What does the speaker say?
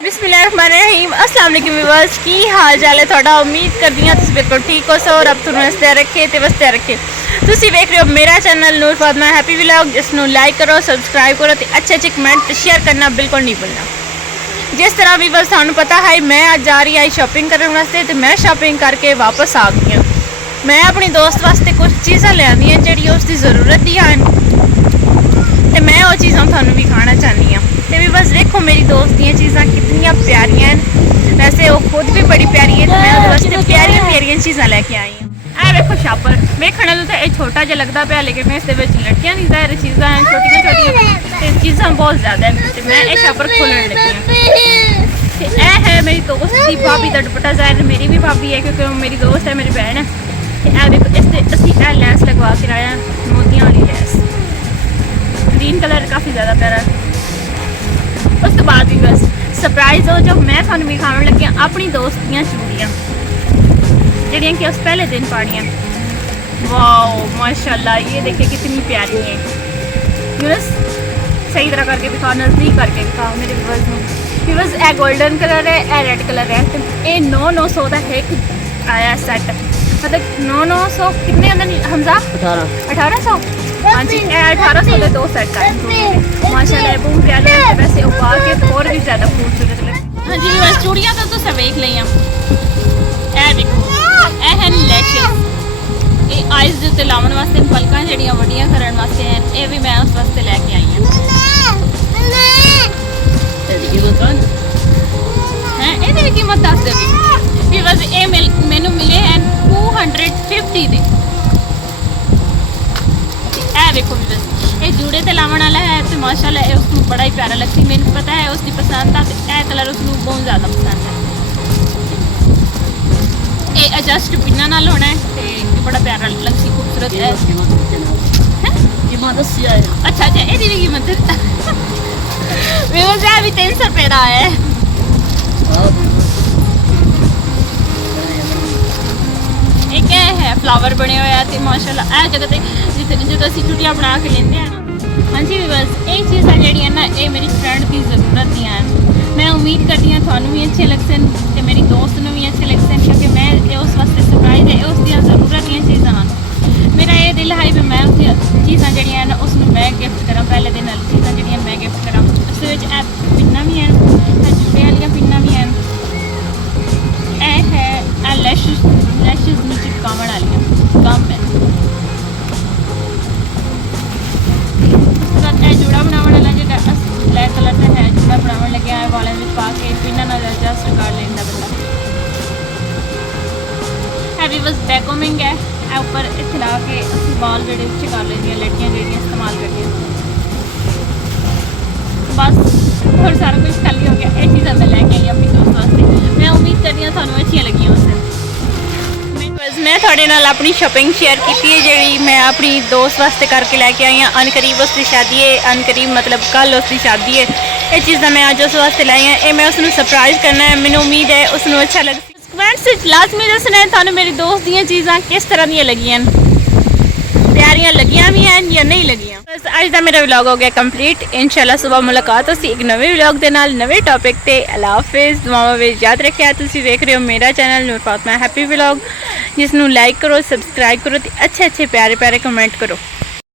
बिस्मिल्लाहिर्रहमानिर्रहीम अस्सलाम वालेकुम व्यूअर्स की हाल चाल है थोड़ा। उम्मीद करती हूँ तुम बिल्कुल ठीक हो सो और अब तुम वस्ते रखे तो वस्ते रखे तुसी वेख रहे हो मेरा चैनल नूर फातिमा हैप्पी व्लॉग। जिसनों लाइक करो सबसक्राइब करो तो अच्छे कमेंट शेयर करना बिल्कुल नहीं भूलना। जिस तरह व्यूअर्स थानू पता है मैं आज जा रही आई शॉपिंग करने वास्ते तो मैं शॉपिंग करके वापस आ गई हूँ। मैं अपनी दोस्त वास्ते कुछ चीज़ा लियादी हैं जी उसकी ज़रूरत दी हैं तो मैं वो चीज़ा थानू भी खाना चाहनी हाँ। तो भी बस देखो मेरी दोस्त दी चीज़ा कितनी प्यारियां हैं, वैसे वो खुद भी बड़ी प्यारी है तो मैं उस वास्ते प्यारियां प्यारियां चीज़ा लैके आई हूँ। ए देखो शापर वेखने तो ये छोटा जहा लगता पाया लेकिन इस लड़कियां नहीं ज़ाहिर चीज़ा हैं छोटिया छोटिया चीज़ा बहुत ज़्यादा हैं तो मैं ये शापर खोलने लगी हूँ। यह है मेरी दोस्त की भाभी का दुपट्टा, ज़ाहिर मेरी भी भाभी है क्योंकि वो मेरी दोस्त है मेरी बहन है। ए देखो इस असी लैस लगवा के लाया मोतियां वाली लैस ग्रीन कलर काफ़ी ज़्यादा प्यारा। उस तो बाद भी बस सरप्राइज़ हो जब मैं थानू भी खाने लगी अपनी दोस्त दी चूड़ियाँ जड़ियाँ कि उस पहले दिन पानियाँ। वाओ माशाल्लाह ये देखिए कितनी प्यारी है। बस सही तरह करके दिखाओ, नज़दीक करके दिखाओ मेरे व्यूअर्स में। बस ए गोल्डन कलर है ए रेड कलर है तो ये 900 का एक आया सेट, मतलब 900 कितने अंदर हमजा 1800 हाँ जी 1800 के 2 सेट आए माशाल्लाह बहुत प्यारे हैं। वैसे उबाल के और भी ज़्यादा खूबसूरत लगे। हाँ जी बस चूड़ियाँ तो सब देख ली ए देखो ए है लैशेस ये आइज़ के उत्ते लावन वास्ते पलकां जड़ियां वड्डियां करन वास्ते हैं ये भी मैं उस वास्ते लैके आई हूँ। ये कीमत दस देगी बस ये मैनू मिले हैं 250 दे। देखो बस ये जूड़े ते लावन वाला है तो माशाल्लाह उसको बड़ा ही प्यारा लगती। मैंने पता है उसकी पसंद था तो यह कलर उसको बहुत ज़्यादा पसंद है। ये एडजस्ट पिन्ना नाल होना है तो बड़ा प्यारा लगती खूबसूरत है। अच्छा अच्छा ये भी कीमत भी 300 रुपये का है। ये क्या है फ्लावर बने हुए हैं माशाल्लाह ए जगह जो असं छुट्टियां बना के लेंगे हैं ना। हाँ जी बस ये चीज़ा जी ना ये मेरी फ्रेंड की ज़रूरत दी हैं। मैं उम्मीद करती हूँ थानू भी अच्छे लगते तो मेरी दोस्त ने भी अच्छे लगते क्योंकि मैं उस वास्ते सरप्राइज है उस ज़रूरत दी चीज़ा हैं। मेरा ये दिल है भी मैं उसकी चीज़ा जी ना उसको मैं गिफ्ट करा पहले दिन चीज़ा जी मैं गिफ्ट करा। उस पिन्ना भी हैं जूड़े वाली पिन्ना भी हैं यह है लैशेस में चिपकावन वाली कम है। जूड़ा बनाने वाला जो ब्लैक कलर का है जूड़ा बनाने लगे वालों में पा के पिन्ना ना एडजस्ट कर लेंदा बंदा। है भी बस बैकोमिंग है ऊपर इत्थे ला के बाल जेडे उच्चे कर लेंदियां लड़कियां जेडियां इस्तेमाल करदियां। बस और सारा कुछ खाली हो गया। ये चीज़ां मैं लैके आई अपनी दोस्त वास्ते। मैं उम्मीद करती हूँ थानू अच्छी लगियां उसे। मैं थोड़े नाल अपनी शॉपिंग शेयर की है जी मैं अपनी दोस्त वास्ते करके लैके आई हाँ। अनकरीब उसकी शादी है अनकरीब मतलब कल उसकी शादी है। ये चीज़ा मैं अज उस वास्ते लाई हैं ये मैं उसको सरप्राइज़ करना है। मैंने उम्मीद है उसको अच्छा लगे। कमेंट्स लाजमी दसना है थानू मेरी दोस्त दी चीज़ा किस तरह दी लगियां प्यारियां लगियां भी हैं या नहीं लगियां। बस अज का मेरा व्लॉग हो गया कंप्लीट। इंशाल्लाह सुबह मुलाकात होसी एक नवे व्लॉग के नाल नवे टॉपिक ते। अल्लाह हाफिज़ दुआवां विच याद रखिया तुसीं वेख रहे हो मेरा चैनल नूर फातिमा हैप्पी व्लॉग। जिसनों लाइक करो सबसक्राइब करो तो अच्छे प्यारे कमेंट करो।